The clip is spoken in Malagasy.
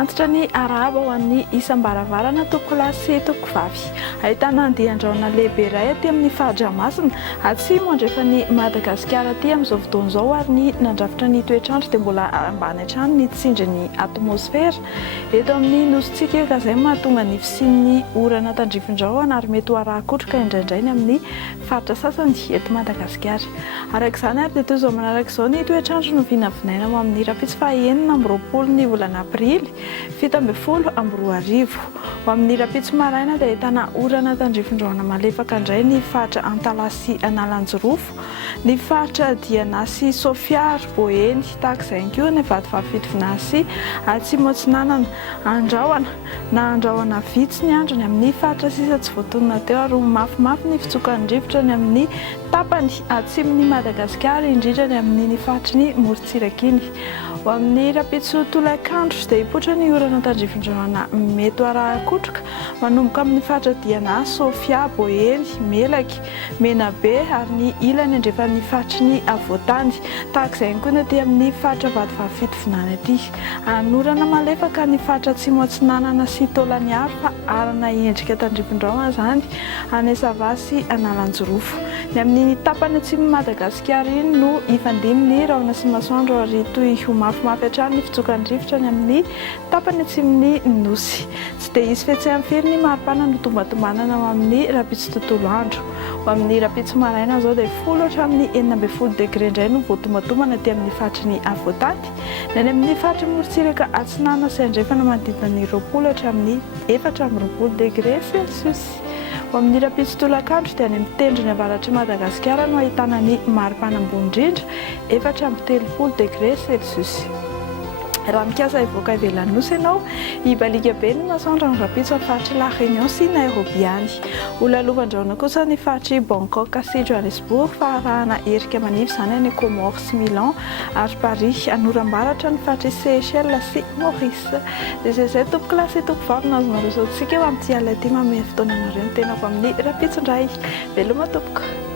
manantitra ny araba ho an'ny isam-baravarana topolasy tokofavy. Ahitana andian-drahona lehibe iray aty amin'ny fahadra-masina atsimo andrefa ny Madagasikara aty amin'izao fotoana izao ary ny nandrafitra ny toetr'andro dia mbola ambany hatrany ny tsindrin'ny atmosfera eto amin'ny nositsika ka izay mahatonga ny fisian'ny orana tandrifin-drahona ary mety ho araha-kotroka indraindray ny amin'ny faritra sasany eto Madagasikara. Arak'izany ary dia toy izao manaraka izao ny toetr'andro no vinavinaina ho amin'ny rapitso fahaenina amby roapolo ny volana aprily 17 amby 2024. Ho amin'ny rapitso maraina dia ahitana orana tandrifin-drahona malefaka indray ny faritra Antalasy Analanjirofo, ny faritra Dianasy Sofiary Boeny tahaka izay ihany koa ny Vatovavy-Fitovinasy Atsimo Atsinanana Andrahoana na Andrahoana vitsy ny andro ny amin'ny faritra sisa tsy voatonona teo ary mafimafy ny fitsokan'ny rivotra ny amin'ny tapany atsimon'ny Madagasikara indrindra ny amin'ny faritry ny Morotsiraka iny. Ho amin'ny rapitso tolakandro dia hipoitra ny orana tandrifin-drahona mety araha-kotroka manomboka amin'ny faritra Dianasy, Sofia, Boeny, Melaky, Menabe ary ny ilany andrefa ny faritry ny Avoatany tahaka izay ihany koa ny aty amin'ny faritra Vatovavy-Fitovinany aty. Anorana malefaka ny faritra Atsimo Atsinanana sy Tolaniary fa arana endrika tandrifin-drahona izany any Savasy Analanjirofo. Ny amin'ny tapany atsimo Madagasikara iny no ifandimby ny rahona sy masoandro ary toy ho mafimafy hatrany ny fitsokan'ny rivotra ny amin'ny tapany atsimony nosy. Tsy dia hisy fihetsehany firy ny maripana no tombatombanana ho amin'ny rapitso tontolo andro. Ho amin'ny rapitso maraina izao dia 10 hatramin'ny 19 degré indray no voatomatombana aty amin'ny faritry ny Avoatany. Ny any amin'ny faritry Morotsiraka Atsinanana sy andrefana manodidina ny 20 hatramin'ny 4 degré Celsius. Ho amin'ny rapitso tolakandro dia any amin'ny tendrony avaratry Madagasikara no ahitana ny maripana ambony indrindra 4 degré Celsius. Raha mikasa ivoaka ivelan'ny nosy ianao, hibalika be ny masoandro ny rapitso amin'ny faritry La Réunion sy Nairobi any. Olalovan-drahona kosa ny faritry Bangkok sy Johannesburg fa arahana erika manify izany any Comores sy Milan ary Paris anoram-baratra ny faritry Seychelles sy Maurice. Dia izay tompoko lasy tompoko vavy no azonareo izao tsika eo amin'ny tia ity manome fotoana anareo ny tenako amin'ny rapitso indray. Veloma tompoko.